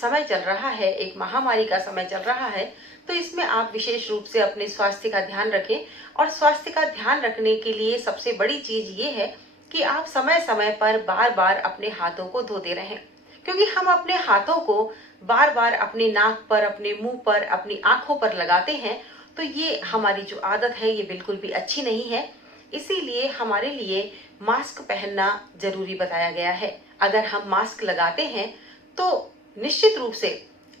समय चल रहा है, एक महामारी का समय चल रहा है, तो इसमें आप विशेष रूप से अपने स्वास्थ्य का ध्यान रखें। और स्वास्थ्य का ध्यान रखने के लिए सबसे बड़ी चीज ये है कि आप समय समय पर बार बार अपने हाथों को धोते रहें, क्योंकि हम अपने हाथों को बार बार अपने नाक पर, अपने मुंह पर, अपनी आंखों पर लगाते हैं, तो ये हमारी जो आदत है ये बिल्कुल भी अच्छी नहीं है। इसीलिए हमारे लिए मास्क पहनना जरूरी बताया गया है। अगर हम मास्क लगाते हैं तो निश्चित रूप से,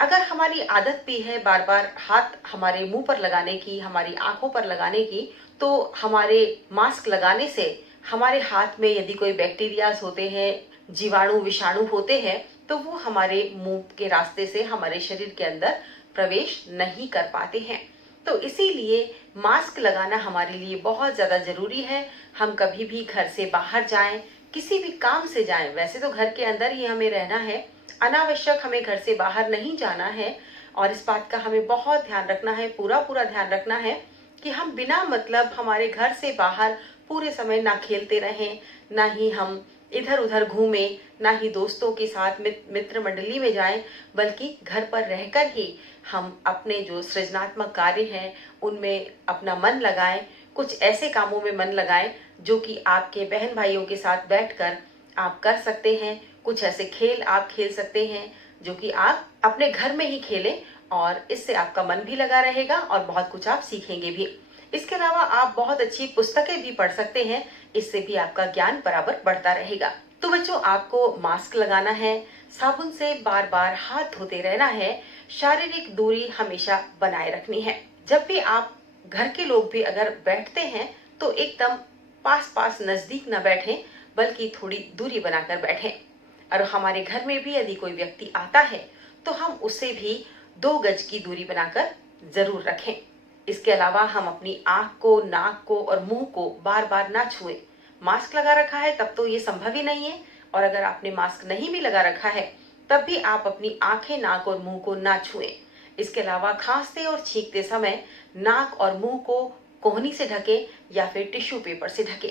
अगर हमारी आदत भी है बार बार हाथ हमारे मुंह पर लगाने की, हमारी आंखों पर लगाने की, तो हमारे मास्क लगाने से हमारे हाथ में यदि कोई बैक्टीरियाज होते हैं, जीवाणु विषाणु होते हैं, तो वो हमारे मुंह के रास्ते से हमारे शरीर के अंदर प्रवेश नहीं कर पाते हैं। तो इसीलिए मास्क लगाना हमारे लिए बहुत ज्यादा जरूरी है। हम कभी भी घर से बाहर जाएं, किसी भी काम से जाएं, वैसे तो घर के अंदर ही हमें रहना है, अनावश्यक हमें घर से बाहर नहीं जाना है। और इस बात का हमें बहुत ध्यान रखना है, पूरा पूरा ध्यान रखना है कि हम बिना मतलब हमारे घर से बाहर पूरे समय ना खेलते रहें, ना ही हम इधर उधर घूमें, ना ही दोस्तों के साथ मित्र मंडली में जाएं, बल्कि घर पर रहकर ही हम अपने जो सृजनात्मक कार्य हैं उनमें अपना मन लगाएं। कुछ ऐसे कामों में मन लगाएं जो कि आपके बहन भाइयों के साथ बैठकर आप कर सकते हैं। कुछ ऐसे खेल आप खेल सकते हैं जो कि आप अपने घर में ही खेलें, और इससे आपका मन भी लगा रहेगा और बहुत कुछ आप सीखेंगे भी। इसके अलावा आप बहुत अच्छी पुस्तकें भी पढ़ सकते हैं, इससे भी आपका ज्ञान बराबर बढ़ता रहेगा। तो बच्चों, आपको मास्क लगाना है, साबुन से बार बार हाथ धोते रहना है, शारीरिक दूरी हमेशा बनाए रखनी है। जब भी आप घर के लोग भी अगर बैठते हैं तो एकदम पास पास नजदीक न बैठें, बल्कि थोड़ी दूरी बनाकर बैठें। और हमारे घर में भी यदि कोई व्यक्ति आता है तो हम उससे भी 2 गज की दूरी बनाकर जरूर रखें। इसके अलावा हम अपनी आंख को, नाक को और मुंह को बार बार ना छुएं। मास्क लगा रखा है तब तो ये संभव ही नहीं है, और अगर आपने मास्क नहीं भी लगा रखा है तब भी आप अपनी आंखें, नाक और मुंह को ना छुएं। इसके अलावा खांसते और छींकते समय नाक और मुंह को कोहनी से ढकें या फिर टिश्यू पेपर से ढकें।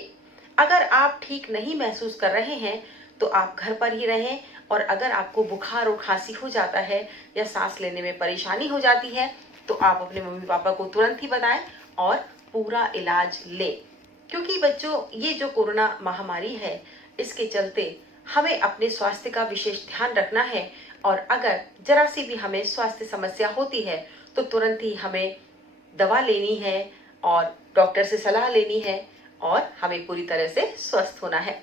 अगर आप ठीक नहीं महसूस कर रहे हैं तो आप घर पर ही रहें, और अगर आपको बुखार और खांसी हो जाता है या सांस लेने में परेशानी हो जाती है तो आप अपने मम्मी पापा को तुरंत ही बताएं और पूरा इलाज लें। क्योंकि बच्चों, ये जो कोरोना महामारी है, इसके चलते हमें अपने स्वास्थ्य का विशेष ध्यान रखना है। और अगर जरा सी भी हमें स्वास्थ्य समस्या होती है तो तुरंत ही हमें दवा लेनी है और डॉक्टर से सलाह लेनी है, और हमें पूरी तरह से स्वस्थ होना है।